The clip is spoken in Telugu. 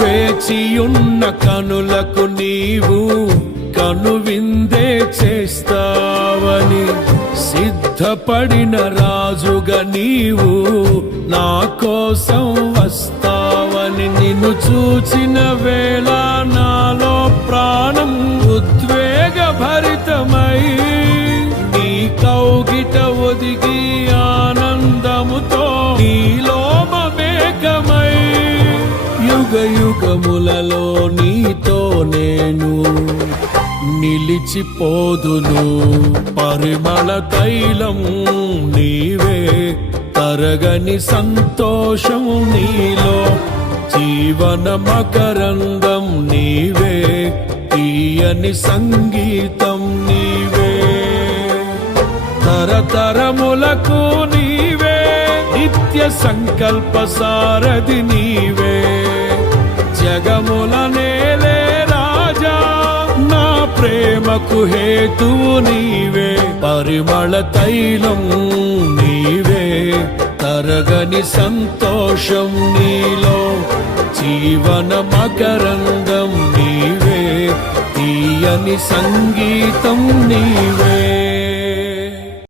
వేచియున్న కనులకు నీవు కనువిందే చేస్తావని సిద్ధపడిన రాజుగా నీవు నా కోసం వస్తావని నిన్ను చూచిన వేళ నాలో ప్రాణం ఉద్వేగ భరితమై నీ కౌగిట ఒదిగి యుగ యుగములలో నీతో నేను నిలిచిపోదును. పరిమళ తైలం నీవే తరగని సంతోషం నీలో. జీవన మకరందం నీవే తీయని సంగీతం నీవే. తరతరములకు నీవే నిత్య సంకల్ప సారథి నీవే. జగముల నేలే రాజా. నా ప్రేమకు హేతువు నీవే. పరిమళ తైలం నీవే. తరగని సంతోషం నీలో. జీవన మకరందం నీవే. తీయని సంగీతం